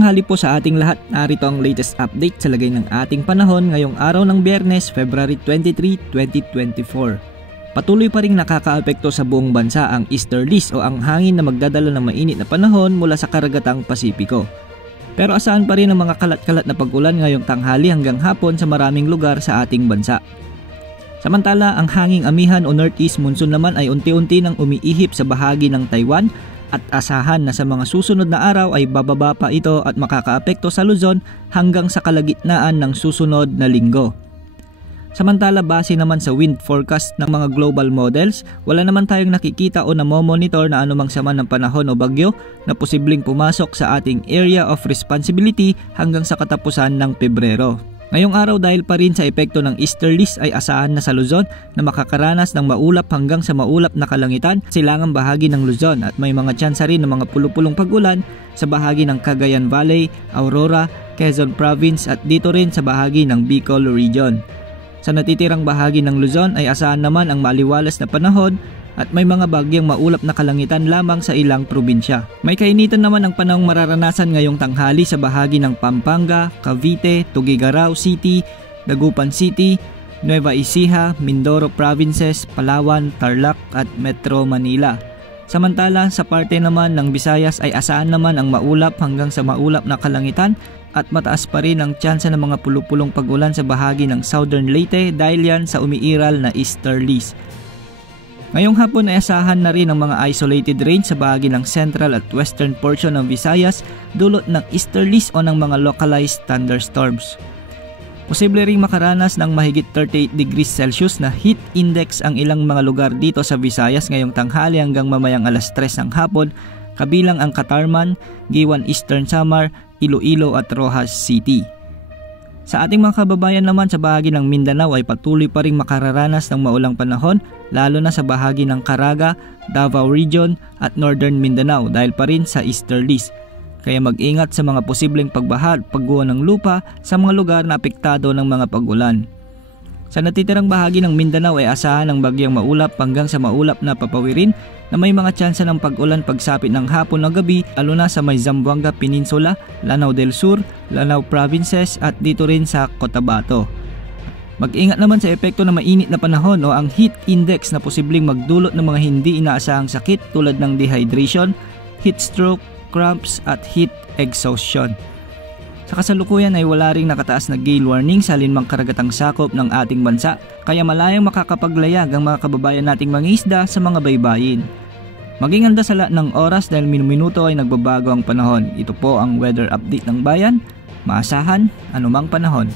tanghali po sa ating lahat. Narito ang latest update sa lagay ng ating panahon ngayong araw ng Biyernes, February 23, 2024. Patuloy pa ring nakakaapekto sa buong bansa ang easterlies o ang hangin na magdadala ng mainit na panahon mula sa karagatang Pasipiko. Pero asahan pa rin ang mga kalat-kalat na pag-ulan ngayong tanghali hanggang hapon sa maraming lugar sa ating bansa. Samantala, ang hanging amihan o northeast monsoon naman ay unti-unti nang umiihip sa bahagi ng Taiwan at asahan na sa mga susunod na araw ay bababa pa ito at makakaapekto sa Luzon hanggang sa kalagitnaan ng susunod na linggo. Samantala, base naman sa wind forecast ng mga global models, wala naman tayong nakikita o namomonitor na anumang sama ng panahon o bagyo na posibleng pumasok sa ating area of responsibility hanggang sa katapusan ng Pebrero. Ngayong araw, dahil pa rin sa epekto ng easterlies, ay asahan na sa Luzon na makakaranas ng maulap hanggang sa maulap na kalangitan sa silangang bahagi ng Luzon at may mga tsansa rin ng mga pulupulong pag-ulan sa bahagi ng Cagayan Valley, Aurora, Quezon Province at dito rin sa bahagi ng Bicol Region. Sa natitirang bahagi ng Luzon ay asahan naman ang maliwalas na panahon at may mga bagyang maulap na kalangitan lamang sa ilang probinsya. May kainitan naman ang panahong mararanasan ngayong tanghali sa bahagi ng Pampanga, Cavite, Tuguegarao City, Dagupan City, Nueva Ecija, Mindoro Provinces, Palawan, Tarlac at Metro Manila. Samantala, sa parte naman ng Visayas ay asahan naman ang maulap hanggang sa maulap na kalangitan at mataas pa rin ang tsansa ng mga pulupulong pag-ulan sa bahagi ng Southern Leyte dahil yan sa umiiral na easterlies. Ngayong hapon ay asahan na rin ang mga isolated rain sa bahagi ng central at western portion ng Visayas dulot ng easterlies o ng mga localized thunderstorms. Posible ring makaranas ng mahigit 38 degrees Celsius na heat index ang ilang mga lugar dito sa Visayas ngayong tanghali hanggang mamayang alas 3 ng hapon, kabilang ang Catarman, Giwan Eastern Samar, Iloilo at Rojas City. Sa ating mga kababayan naman sa bahagi ng Mindanao ay patuloy pa ring makararanas ng maulang panahon lalo na sa bahagi ng Caraga, Davao Region at Northern Mindanao dahil pa rin sa easterlies. Kaya mag-ingat sa mga posibleng pagbaha at pagguho ng lupa sa mga lugar na apektado ng mga pag-ulan. Sa natitirang bahagi ng Mindanao ay asahan ng bagyang maulap hanggang sa maulap na papawirin na may mga tsansa ng pag-ulan pagsapit ng hapon o gabi lalo na sa may Zamboanga Peninsula, Lanao del Sur, Lanao Provinces at dito rin sa Cotabato. Mag-ingat naman sa epekto ng mainit na panahon o ang heat index na posibleng magdulot ng mga hindi inaasahang sakit tulad ng dehydration, heat stroke, cramps at heat exhaustion. Sa kasalukuyan ay wala ring nakataas na gale warning sa alinmang karagatang sakop ng ating bansa kaya malayang makakapaglayag ang mga kababayan nating mangingisda sa mga baybayin. Maging handa sa lahat ng oras dahil minuto ay nagbabago ang panahon. Ito po ang weather update ng bayan. Maasahan anumang panahon.